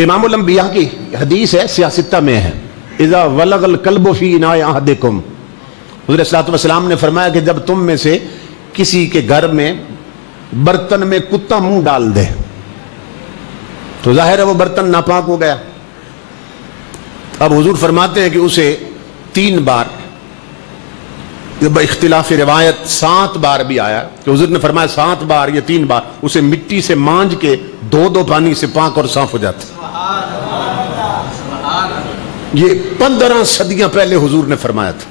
इमामुल अंबिया की हदीस है, सियासित्ता में है, इज़ा वलगल कल्बु फी इनाए अहदिकुम, हुज़ूर सल्लल्लाहु अलैहि वसल्लम ने फरमाया कि जब तुम में से किसी के घर में बर्तन में कुत्ता मुंह डाल दे तो जाहिर है वो बर्तन नापाक हो गया। अब हुजूर फरमाते हैं कि उसे 3 बार, इख्तिलाफ रिवायत 7 बार भी आया कि हुजूर ने फरमाया 7 बार या 3 बार उसे मिट्टी से मांज के 2-2 पानी से पाक और साफ हो जाते। ये 15 सदियां पहले हुजूर ने फरमाया था।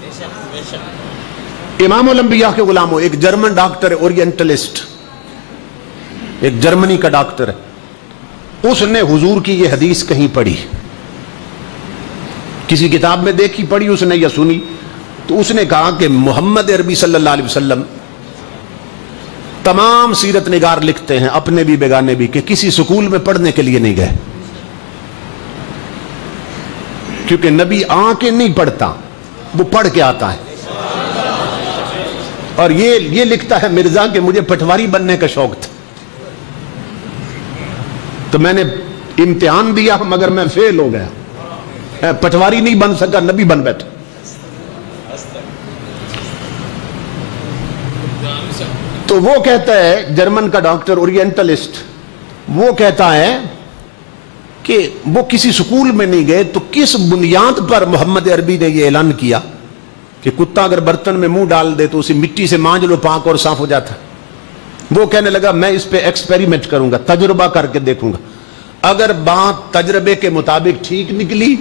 इमामुल अंबिया के गुलामों, एक जर्मन डॉक्टर है, ओरिएंटलिस्ट, एक जर्मनी का डॉक्टर है, उसने हुजूर की ये हदीस कहीं पढ़ी, किसी किताब में देखी, पढ़ी उसने या सुनी, तो उसने कहा कि मोहम्मद अरबी सल्लल्लाहु अलैहि वसल्लम, तमाम सीरत निगार लिखते हैं, अपने भी बेगाने भी, कि किसी स्कूल में पढ़ने के लिए नहीं गए, क्योंकि नबी आके नहीं पढ़ता, वो पढ़ के आता है। और ये लिखता है मिर्जा कि मुझे पटवारी बनने का शौक था, तो मैंने इम्तिहान दिया मगर मैं फेल हो गया, पटवारी नहीं बन सका, नबी बन बैठा। तो वो कहता है, जर्मन का डॉक्टर, ओरिएंटलिस्ट, वो कहता है कि वो किसी स्कूल में नहीं गए, तो किस बुनियाद पर मोहम्मद अरबी ने ये ऐलान किया कि कुत्ता अगर बर्तन में मुंह डाल दे तो उसे मिट्टी से मांज लो, पाक और साफ हो जाता। वो कहने लगा मैं इस पे एक्सपेरिमेंट करूंगा, तजुर्बा करके देखूंगा, अगर बात तजर्बे के मुताबिक ठीक निकली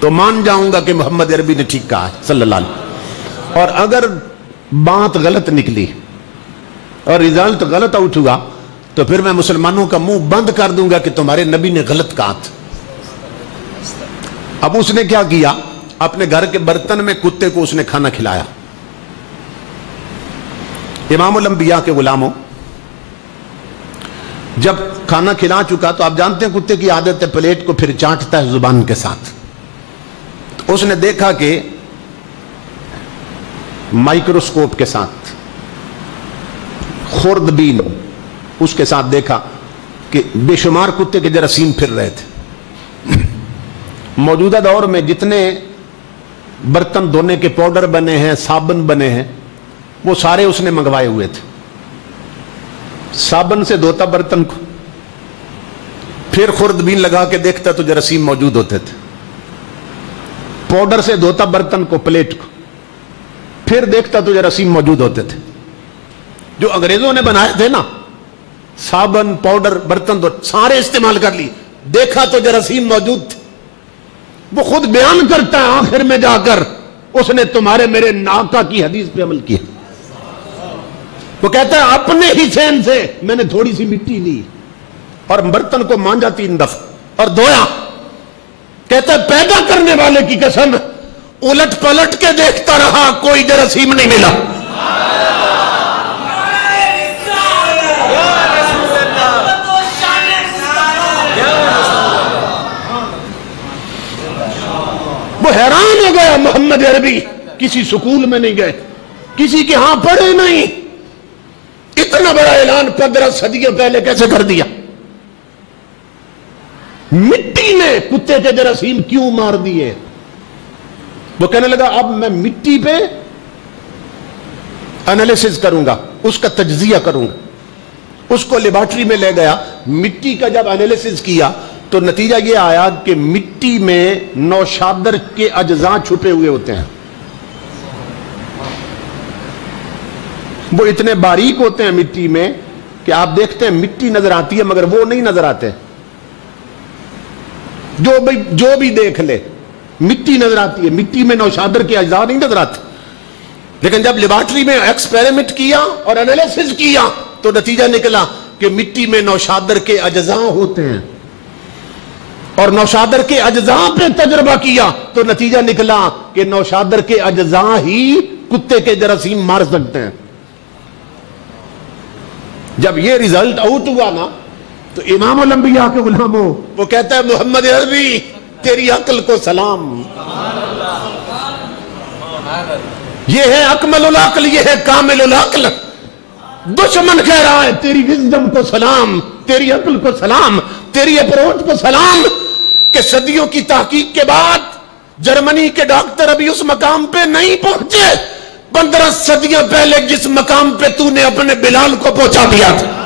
तो मान जाऊंगा कि मोहम्मद अरबी ने ठीक कहा सल्लल्लाहु अलैहि वसल्लम, और अगर बात गलत निकली और रिजल्ट गलत आउट हुआ तो फिर मैं मुसलमानों का मुंह बंद कर दूंगा कि तुम्हारे नबी ने गलत कहा था। अब उसने क्या किया, अपने घर के बर्तन में कुत्ते को उसने खाना खिलाया। इमामुल अंबिया के गुलामों, जब खाना खिला चुका तो आप जानते हैं कुत्ते की आदत है प्लेट को फिर चाटता है जुबान के साथ, तो उसने देखा कि माइक्रोस्कोप के साथ, खुर्दबीन उसके साथ देखा कि बेशुमार कुत्ते के जरासीम फिर रहे थे। मौजूदा दौर में जितने बर्तन धोने के पाउडर बने हैं, साबुन बने हैं, वो सारे उसने मंगवाए हुए थे। साबुन से धोता बर्तन को, फिर खुर्दबीन लगा के देखता तो जरासीम मौजूद होते थे। पाउडर से धोता बर्तन को, प्लेट को, फिर देखता तो जरासीम मौजूद होते थे। जो अंग्रेजों ने बनाए थे ना, साबुन, पाउडर, बर्तन धो, सारे इस्तेमाल कर ली, देखा तो जरासीम मौजूद थे। वो खुद बयान करता है आखिर में जाकर, उसने तुम्हारे मेरे नाका की हदीस पे अमल किया। वो कहता है अपने ही सेन से मैंने थोड़ी सी मिट्टी ली और बर्तन को मांजा 3 दफा और धोया। कहता है पैदा करने वाले की कसम, उलट पलट के देखता रहा, कोई जरासीम नहीं मिला। वो हैरान हो गया, मोहम्मद अरबी किसी स्कूल में नहीं गए, किसी के यहां पढ़े नहीं, इतना बड़ा ऐलान 15 सदियों पहले कैसे कर दिया। मिट्टी ने कुत्ते के जरासीम क्यों मार दिए। वो कहने लगा अब मैं मिट्टी पे एनालिसिस करूंगा, उसका तज्जिया करूंगा। उसको लेबोरेटरी में ले गया, मिट्टी का जब एनालिसिस किया तो नतीजा ये आया कि मिट्टी में नौशादर के अज्जा छुपे हुए होते हैं। वो इतने बारीक होते हैं मिट्टी में कि आप देखते हैं मिट्टी नजर आती है मगर वो नहीं नजर आते। जो भी देख ले, मिट्टी नजर आती है, मिट्टी में नौशादर के अज्जा नहीं नजर आते। लेकिन जब लेबोरेटरी में एक्सपेरिमेंट किया और एनालिसिस किया तो नतीजा निकला कि मिट्टी में नौशादर के अज्जा होते हैं, और नौशादर के अज्जा पे तजुर्बा किया तो नतीजा निकला कि नौशादर के अज्जा ही कुत्ते के जरासीम मार सकते हैं। जब ये रिजल्ट आउट हुआ ना तो इमामुल अंबिया के गुलामों, वो कहता है मोहम्मद अरबी तेरी अक्ल को सलाम, ये है अकमलुल अक्ल, ये है कामिलुल अक्ल। दुश्मन कह रहा है तेरी विज़डम को सलाम, تیری عقل کو سلام، تیری اپروچ کو سلام کہ صدیوں کی تحقیق کے بعد جرمنی کے ڈاکٹر ابھی اس مقام پہ نہیں پہنچے 15 صدیاں پہلے جس مقام پہ تو نے اپنے بلال کو پہنچا دیا تھا۔